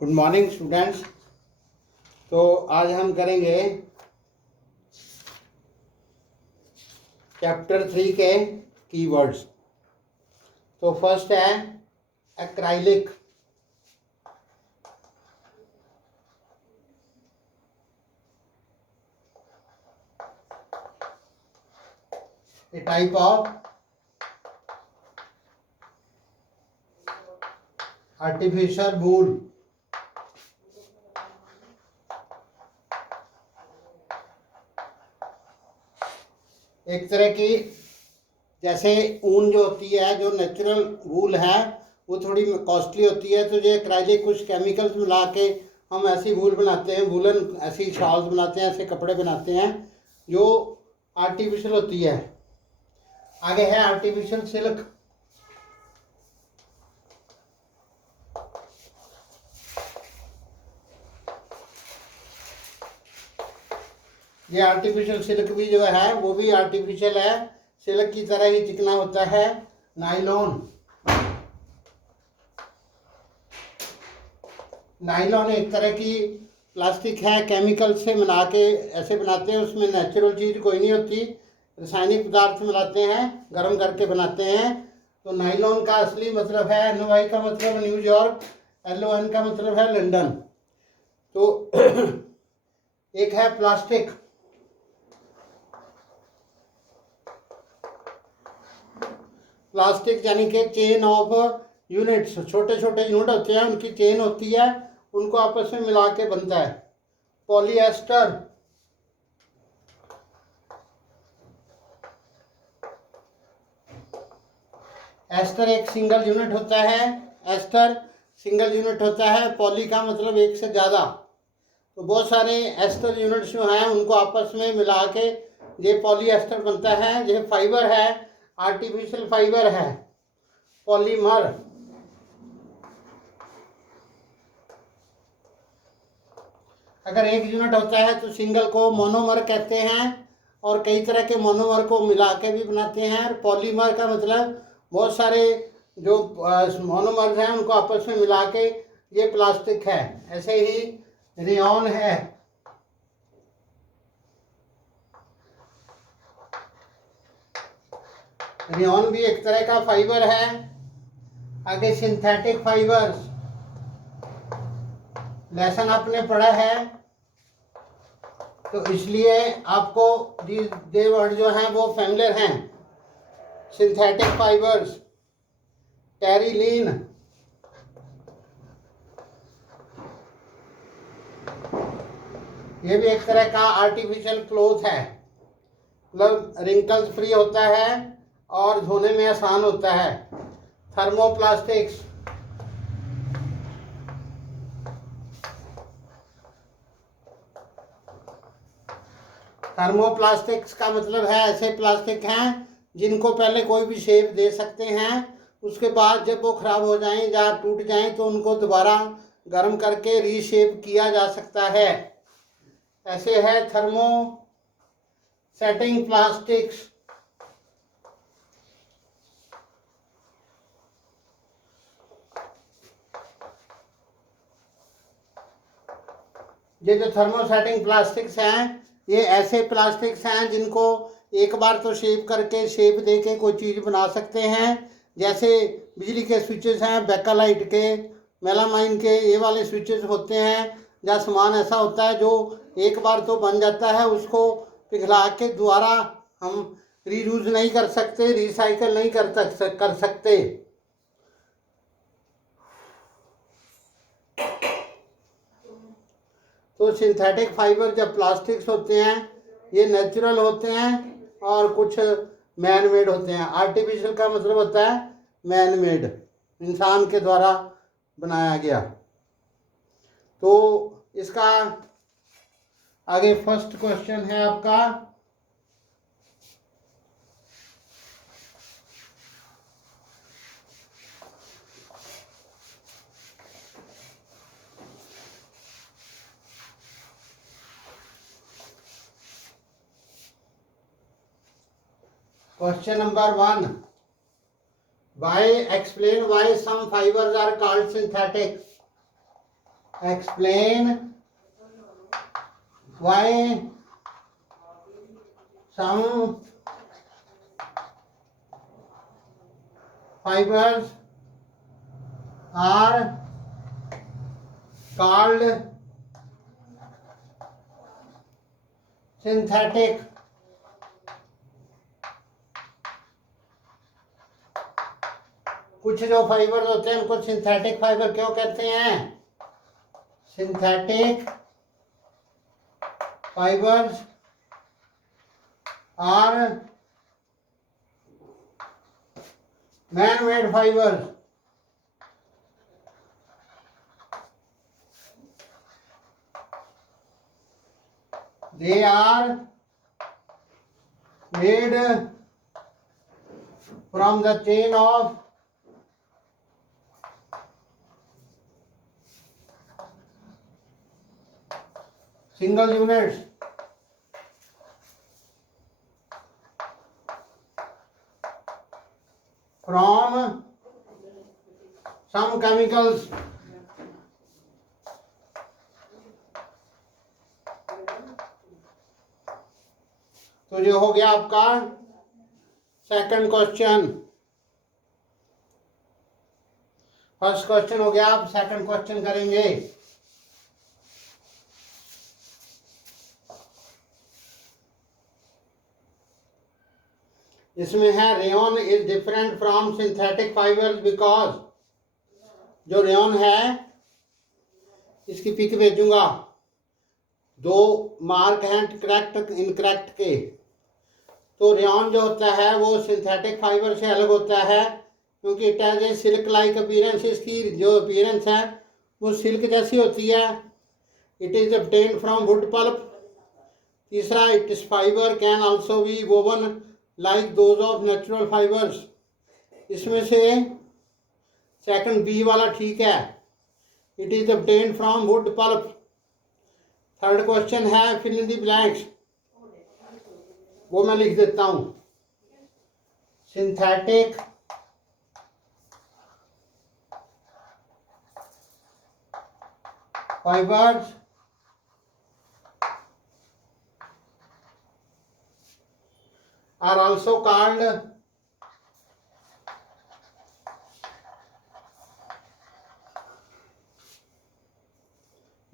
Good morning students. तो आज हम करेंगे चैप्टर 3 के कीवर्ड्स। तो फर्स्ट है acrylic. A type of artificial wool. एक तरह की जैसे ऊन जो होती है, जो नेचुरल वूल है, वो थोड़ी कॉस्टली होती है। तो जो एक्राइलिक कुछ केमिकल्स मिला के हम ऐसी वूल बनाते हैं, वूलन ऐसी शॉल्स बनाते हैं, ऐसे कपड़े बनाते हैं जो आर्टिफिशियल होती है। आगे है आर्टिफिशियल सिल्क। ये आर्टिफिशियल सिल्क भी जो है वो भी आर्टिफिशियल है, सिल्क की तरह ही चिकना होता है। नाइलॉन। नाइलॉन एक तरह की प्लास्टिक है, केमिकल से मिला के ऐसे बनाते हैं, उसमें नेचुरल चीज़ कोई नहीं होती, रासायनिक पदार्थ मिलाते हैं, गर्म करके बनाते हैं। तो नाइलॉन का असली मतलब है, NY का मतलब न्यूयॉर्क, LON का मतलब है लंदन। तो एक है प्लास्टिक। प्लास्टिक यानी कि चेन ऑफ यूनिट्स, छोटे छोटे यूनिट होते हैं, उनकी चेन होती है, उनको आपस में मिला के बनता है। पॉलीएस्टर। एस्टर एक सिंगल यूनिट होता है, एस्टर सिंगल यूनिट होता है। पॉली का मतलब एक से ज़्यादा। तो बहुत सारे एस्टर यूनिट्स जो हैं उनको आपस में मिला के ये पॉलीएस्टर बनता है। ये फाइबर है, आर्टिफिशियल फाइबर है, पॉलीमर। अगर एक यूनिट होता है तो सिंगल को मोनोमर कहते हैं, और कई तरह के मोनोमर को मिला के भी बनाते हैं। पॉलीमर का मतलब बहुत सारे जो मोनोमर्स हैं उनको आपस में मिला के ये प्लास्टिक है। ऐसे ही रेयॉन है। रेयॉन भी एक तरह का फाइबर है। आगे सिंथेटिक फाइबर्स। लेसन आपने पढ़ा है तो इसलिए आपको ये वर्ड जो हैं वो फैमिलियर हैं। Synthetic fibres, terylene. ये भी एक तरह का आर्टिफिशियल क्लोथ है, मतलब रिंकल्स फ्री होता है और धोने में आसान होता है। थर्मोप्लास्टिक्स। थर्मोप्लास्टिक्स का मतलब है ऐसे प्लास्टिक हैं जिनको पहले कोई भी शेप दे सकते हैं, उसके बाद जब वो खराब हो जाएं या टूट जाएं तो उनको दोबारा गर्म करके रीशेप किया जा सकता है। ऐसे है थर्मो सेटिंग प्लास्टिक्स। ये जो थर्मोसेटिंग प्लास्टिक्स हैं ये ऐसे प्लास्टिक्स हैं जिनको एक बार तो शेप करके शेप दे के कोई चीज़ बना सकते हैं। जैसे बिजली के स्विचेस हैं, बैकालाइट के, मेलामाइन के, ये वाले स्विचेस होते हैं, या सामान ऐसा होता है जो एक बार तो बन जाता है, उसको पिघला के दोबारा हम रीयूज नहीं कर सकते, रिसाइकल नहीं कर सकते। तो सिंथेटिक फाइबर जब प्लास्टिक्स होते हैं ये नेचुरल होते हैं और कुछ मैन मेड होते हैं। आर्टिफिशियल का मतलब होता है मैन मेड, इंसान के द्वारा बनाया गया। तो इसका आगे फर्स्ट क्वेश्चन है आपका, question number 1। Why explain why some fibers are called synthetic? explain why some fibers are called synthetic. कुछ जो फाइबर होते हैं उनको सिंथेटिक फाइबर क्यों कहते हैं? Synthetic fibres are man made fibres. They are made from the chain of single units. From some chemicals. तो ये हो गया आपका सेकंड क्वेश्चन. फर्स्ट क्वेश्चन हो गया, आप सेकंड क्वेश्चन करेंगे. इसमें है rayon is different from synthetic fibres because. जो रेयन है इसकी पिक भेजूंगा. दो मार्क हैं करेक्ट इनकरेक्ट के. तो रेयन जो होता है वो सिंथेटिक फाइबर से अलग होता है क्योंकि it has a silk like appearance. इसकी जो अपीयरेंस है वो सिल्क जैसी होती है. It is obtained from wood pulp. तीसरा, its fibre can also be woven like those of natural fibres. इसमें से सेकंड बी वाला ठीक है. It is obtained from wood pulp. Third question है फिल इन द ब्लैंक्स. वो मैं लिख देता हूं. Synthetic fibres are also called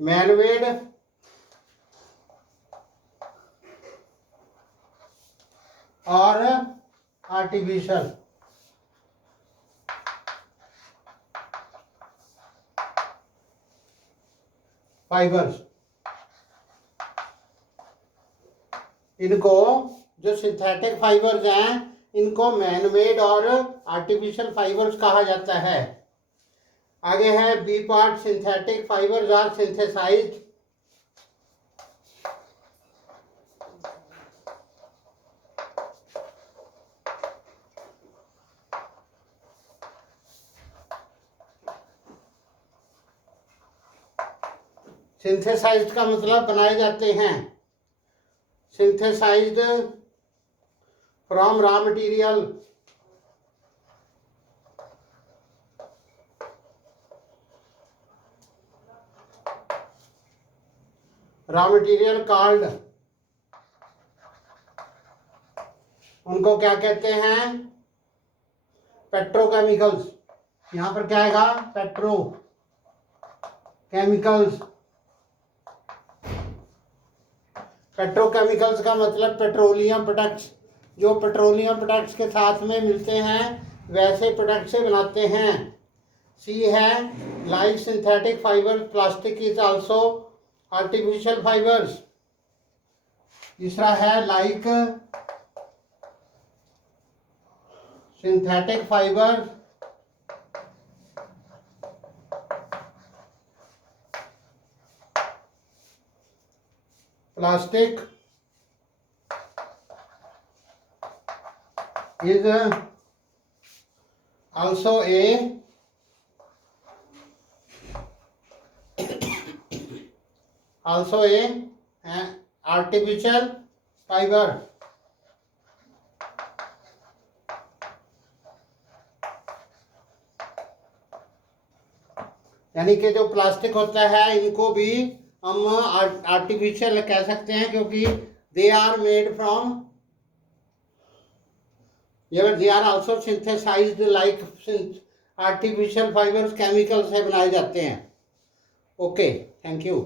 man-made or artificial. Fibres. इनको जो सिंथेटिक फाइबर्स हैं इनको मैनमेड और आर्टिफिशियल फाइबर्स कहा जाता है. आगे है B part. Synthetic fibres are synthesised synthesised का मतलब बनाए जाते हैं. Synthesised from raw material. Raw material called. उनको क्या कहते हैं? पेट्रोकेमिकल्स. यहां पर क्या आएगा? Petro chemicals. पेट्रोकेमिकल्स का मतलब पेट्रोलियम प्रोडक्ट्स. जो पेट्रोलियम प्रोडक्ट्स के साथ में मिलते हैं वैसे प्रोडक्ट से बनाते हैं. सी है like synthetic fibre. Plastic is also artificial fibres. तीसरा है like synthetic fibre plastic is also a artificial fiber. यानी कि जो प्लास्टिक होता है इनको भी हम आर्टिफिशियल कह सकते हैं, क्योंकि they are made from, they are also synthesised like artificial fibres, chemical से बनाए जाते हैं। Okay, thank you.